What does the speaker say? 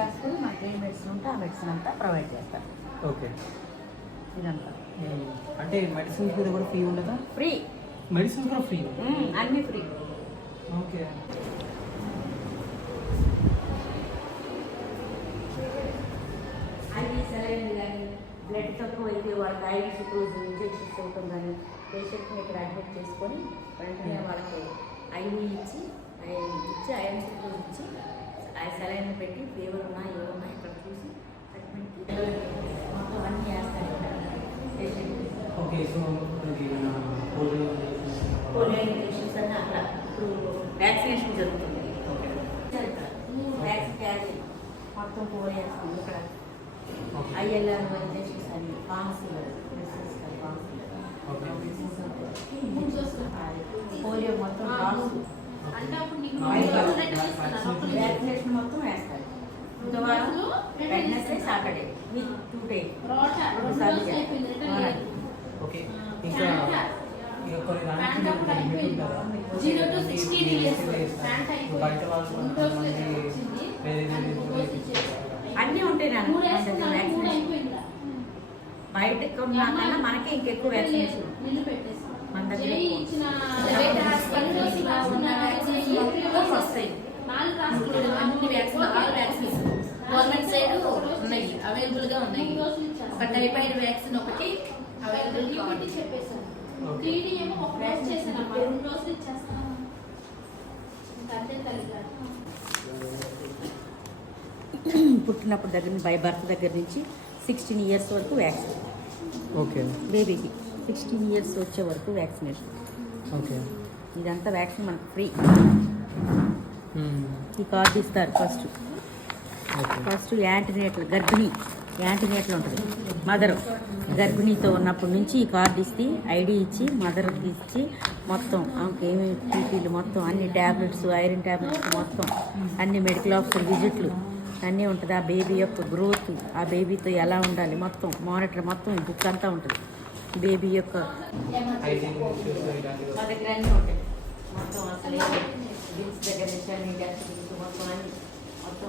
రాసుకొని మనకి ఏ మెడిసిన్ ఉంటే ఆ మెడిసిన్ అంతా ప్రొవైడ్ చేస్తారు. ఓకే. ఇదంతా అంటే మెడిసిన్స్ మీద కూడా ఫ్రీ ఉండదా? ఫ్రీ. మెడిసిన్స్ కూడా ఫ్రీ? అన్నీ ఫ్రీ. ఓకే. అన్ని సెలైన్లు కానీ బ్లడ్ తక్కువ అయితే వాళ్ళకి ఐరన్ రోజు ఇంజెక్షన్స్ ఇవ్వటం కానీ పేషెంట్ని ఇక్కడ అడ్మిట్ చేసుకొని వెంటనే వాళ్ళకి ఐవి ఇచ్చి ఐరన్ రోజు ఇచ్చి ఆ సెలైన్ పెట్టి ఫీవర్ ఉన్నా ఏమున్నా ఇక్కడ చూసి అడ్మిట్ మొత్తం అన్నీ వేస్తారు ఇక్కడ patient. Okay. So polio injections అన్నీ అక్కడ ఇప్పుడు వ్యాక్సినేషన్ జరుగుతుంది. వ్యాక్సిన్ క్యారీ మొత్తం పోలియో ఇక్కడ ఐఎల్ఆర్ ఇంజెక్షన్స్ అన్ని ఫార్మసీలో పోలియో మొత్తం వ్యాక్సినేషన్ మొత్తం వేస్తారు. బుధవారం Wednesday Saturday week 2 days. Okay. ఇంకా కొన్ని బయట వాళ్ళు అన్నీ ఉంటాయి. బయటకు కన్నా మనకి ఇంకెక్కువ వ్యాక్సినేషన్ మన దగ్గర వస్తాయి. గవర్నమెంట్ సైడ్ ఉన్నాయి, అవైలబుల్గా ఉన్నాయి. ఒక టైఫాయిడ్ వ్యాక్సిన్ ఒకటి అవైలబుల్గా చెప్పేసాను. పుట్టినప్పుడు దగ్గర నుంచి బై బర్త్ దగ్గర నుంచి 16 years వరకు వ్యాక్సిన్. ఓకే. బేబీకి 16 years వచ్చే వరకు వ్యాక్సినేషన్. ఓకే. ఇదంతా వ్యాక్సిన్ మనకు ఫ్రీ. ఈ కార్డు ఇస్తారు ఫస్ట్ యాంటీనేటల్ యాంటీనేటల్ ఉంటుంది. మదర్ గర్భిణీతో ఉన్నప్పటి నుంచి ఈ కార్డు ఇస్తే ఐడి ఇచ్చి మదర్కి ఇచ్చి మొత్తం ఏమేమి టీటీలు మొత్తం అన్ని ట్యాబ్లెట్స్ ఐరన్ ట్యాబ్లెట్స్ మొత్తం అన్ని మెడికల్ ఆఫీసర్ విజిట్లు అన్నీ ఉంటుంది. ఆ బేబీ యొక్క గ్రోత్ ఆ బేబీతో ఎలా ఉండాలి మొత్తం మానిటర్ మొత్తం ఈ బుక్ అంతా ఉంటుంది. బేబీ యొక్క మా దగ్గర అన్నీ ఉంటాయి మొత్తం. అసలు దగ్గర నుంచి అన్ని మొత్తం అన్ని మొత్తం